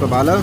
तो बाला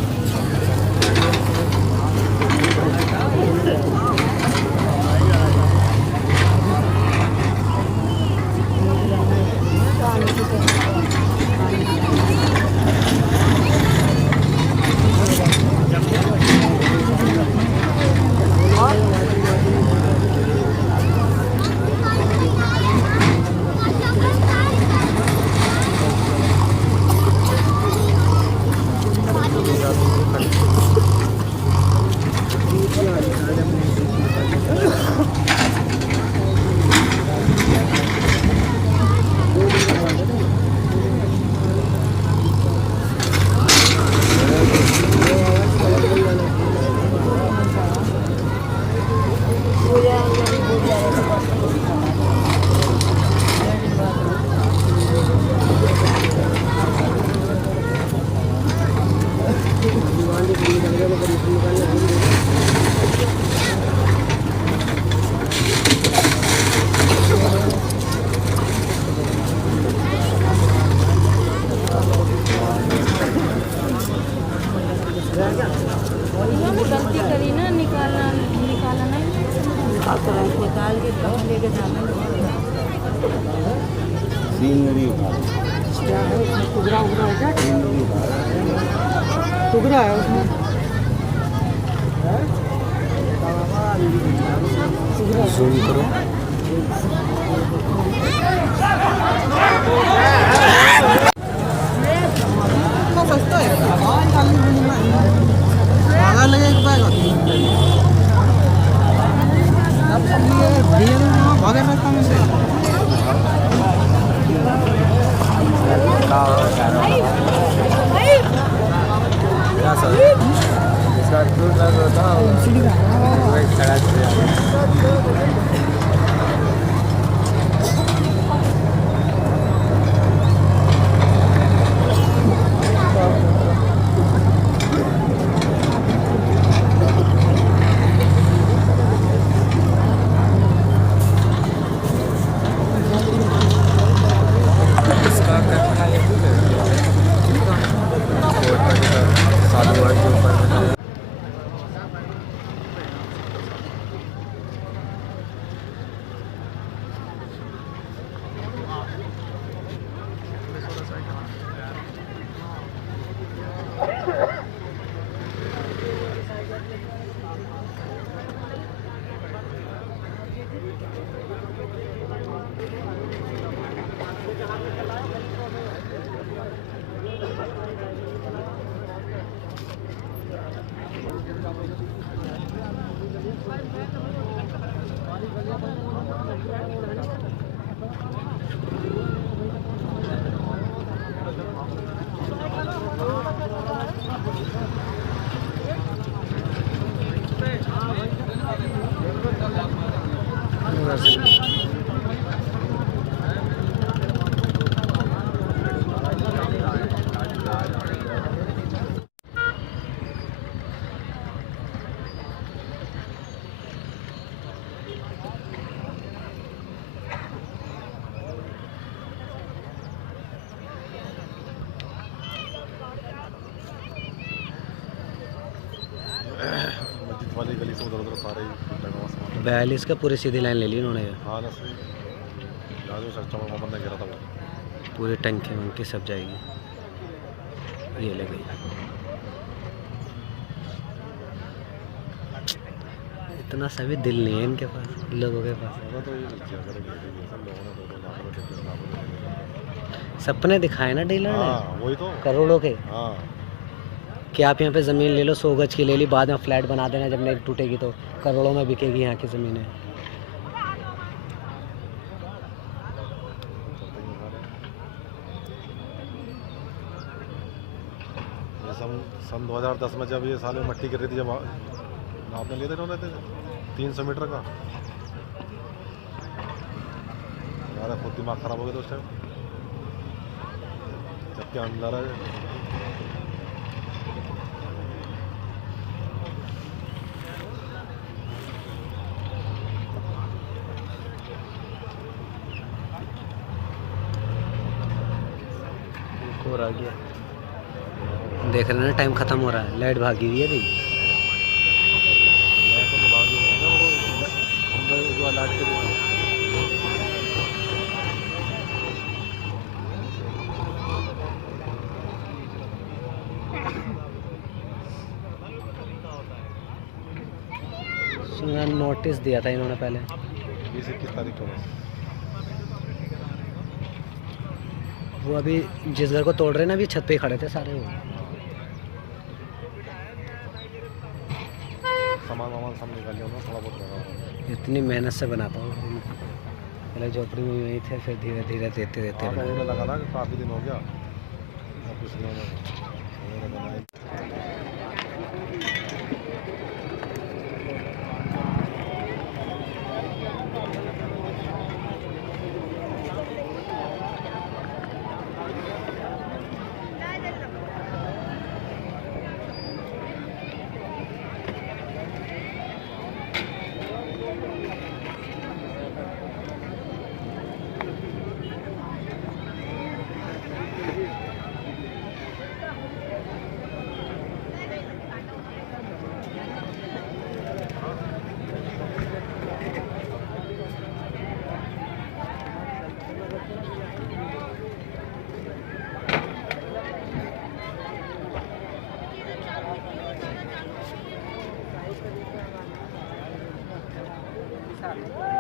गलती करी ना, निकालना नहीं निकाल के कहाँ लेके जाना। सीनरी क्या है उसमें? टुकड़ा उगड़ा है क्या? टुकड़ा है उसमें, जूम करो। सस्ता है लगे एक बैग भागे रास्ता में से क्या सर इसका टूर लग होता है खड़ा वाली गली से उधर उधर सारे लगा हुआ सामान 42 का पूरी सीधी लाइन ले ली उन्होंने। हाँ ना सही राजू सच्चा मोहम्मद ने गिरा था वो पूरी टंकी वंकी सब जाएगी, ये ले गई। इतना सभी दिल नहीं है इनके पास, लोगों के पास। होगा तो ये क्या करेंगे, सब लोगों ने 2-2 लाख रुपए 3-3 लाख रुपए। सपने दिखाए ना डीलर ने हाँ वही तो। करोड़ों के, हाँ कि आप यहाँ पे ज़मीन ले लो, 100 गज की ले ली, बाद में फ्लैट बना देना, जब नहीं टूटेगी तो करोड़ों में बिकेगी यहाँ की ज़मीनें। ये सन 2010 में जब ये साल में मट्टी गिर रही थी, जब आपने लिए थे उन्होंने 300 मीटर का, हमारा खुद दिमाग खराब हो गया था उस टाइम, जबकि अंदर है। और आ गया, देख रहे हैं ना टाइम ख़त्म हो रहा है, लाइट भागी हुई है अभी। मैं तो भागी नहीं ना, वो हम लोग जो लाइट के लिए सुना नोटिस दिया था इन्होंने पहले, 20-21 तारीख को। वो अभी जिस घर को तोड़ रहे हैं ना, अभी छत पे ही खड़े थे सारे वो। सामान वामान सब निकाल लिया उन्होंने, थोड़ा बहुत लगा। इतनी मेहनत से बना पाओ, पहले झोपड़ी में यही थे, फिर धीरे धीरे देते देते हाँ तो बनाए। उन्हें लगा ना कि काफ़ी दिन हो गया, अब कुछ नहीं उन्होंने बनाया। साथ